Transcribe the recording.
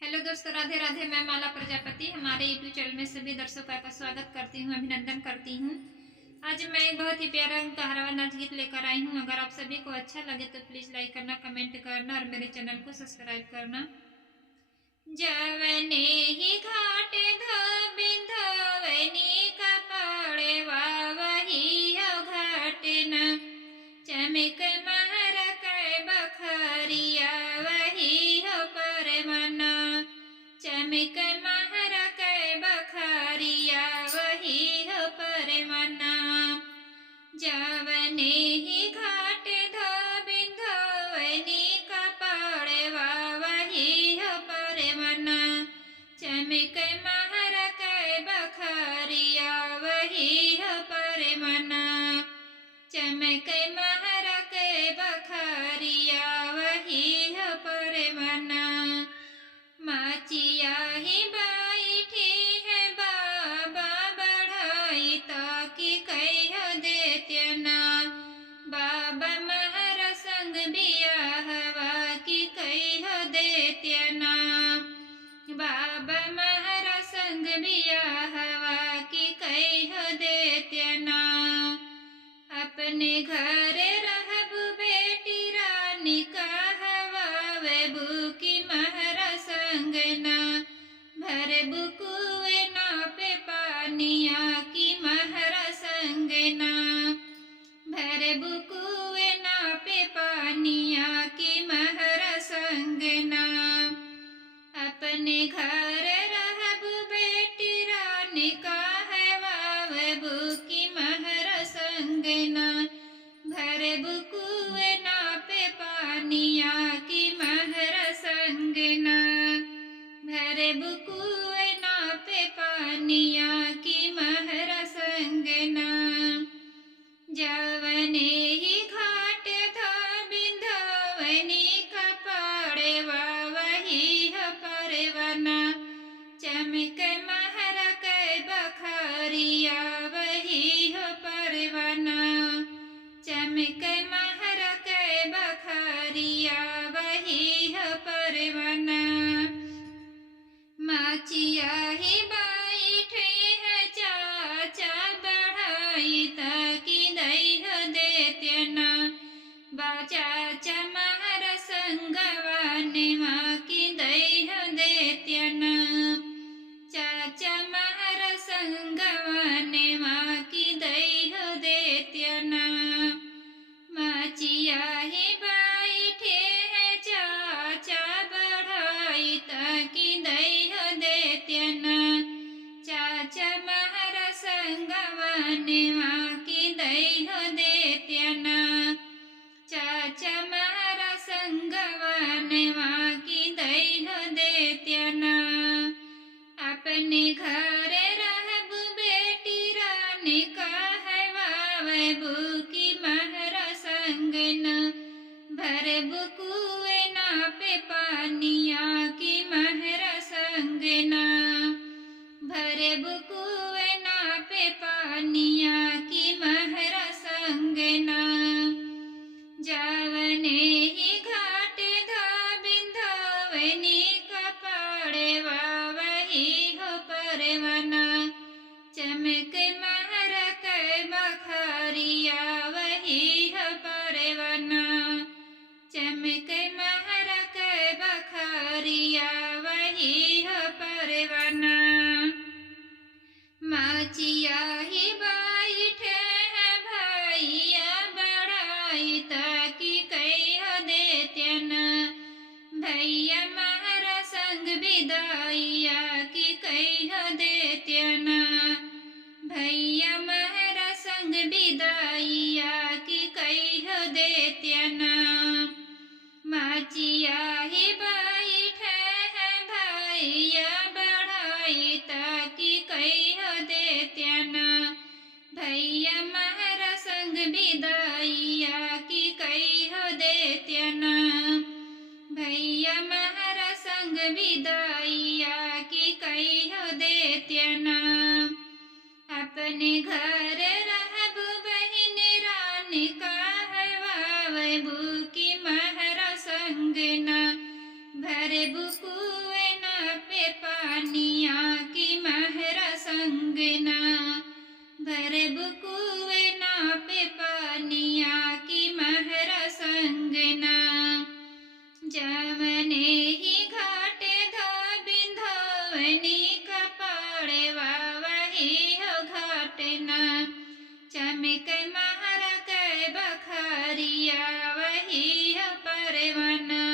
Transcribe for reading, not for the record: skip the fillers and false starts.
Hello दोस्तों, राधे राधे। मैं माला प्रजापति हमारे यूट्यूब चैनल में सभी दर्शकों का स्वागत करती हूँ, अभिनंदन करती हूँ। आज मैं एक बहुत ही प्यारा गहरावा नाच गीत लेकर आई हूँ। अगर आप सभी को अच्छा लगे तो प्लीज लाइक करना, कमेंट करना और मेरे चैनल को सब्सक्राइब करना। जवने ही घाट बिंधवनी कपड़े वही हो घटना, चमक महर कै बखरिया वही हो परमना, चमक महर कै बखरिया वही हो परमना। जवने ही घाट बिंधवनी कपड़े वही हो परमना, चमक महर कै बखरिया वही हो परमना, चमक महर कै बखरिया वही हो परमना। माचिया ही बैठी है बाबा बढ़ाई ताकि कह देत्यना, बाबा महर संग बियाहवा की कह देत्यना, बाबा महर संग बियाहवा की कह देत्यना। अपने घर रहब बेटी रानी कहवावे बुकी महरा संगना, भर बुकुए ना पे पानिया की महरा संगना, भर बुकुए ना पे पानिया की महरा संगना। अपने घर रहब बेटी रानी कहवावे बुकी महरा संगना, भर बुकुए ना पे पानिया की महरा संगना, भर बुकुए ना पे पानिया की महरा संगना। जवने ही घाट बिंधवनी कपड़े वही हो परवना, चमक महर कै बखरिया वही हो परवना, चमक महर कै बखरिया वही हो परवना। माचिया ही बैठे है चाचा बढ़ाई ताकि दह देत्यना, चाचा महर संगवाने माँ की दह देत्यना, चाचा महर संगवाने माँ की दह देत्यना। माचिया ही बैठे है चाचा बढ़ाई ताकि दह देत्यना, चाचा महर संगवाने माँ की दह देत्यना, चाचा महर संगवाने माँ की दह देत्यना। अपने घर रहब बेटी रानी कहवावे बुकी महरा संगना, भर बुकुए ना पे पानिया की महरा संगना, भर बुकुए ना पे पानिया की महरा संगना। जवने ही घाट बिंधवनी कपड़े वही हो परवना, चमक महर कै बखरिया वही हो परवना, चमक महर कै बखरिया वही हो परवना। माचिया ही बैठे है भैया बढ़ाई ताकि कह देत्यना, भैया महरा संग विदाइया की कह देत्यना, भैया महरा संग विदाइया की कह देत्यना। माचिया ही बैठे है भैया बढ़ाई ताकि कह देत्यना, भैया महरा संग विदाइया की कह देत्यना, भैया महरा संग विदाइया की कह देत्यना। अपने घर रहब बहिन रानी कहवावे बुकी महरा संगना, भर बुकुए ना पे पानिया की महरा संगना भरे बुकुए ना पे पानिया की महरा संगना जमने ही घाटे बिंधवनी कपड़े वही हो घाटना चमक महर के बखरिया वही हो परवना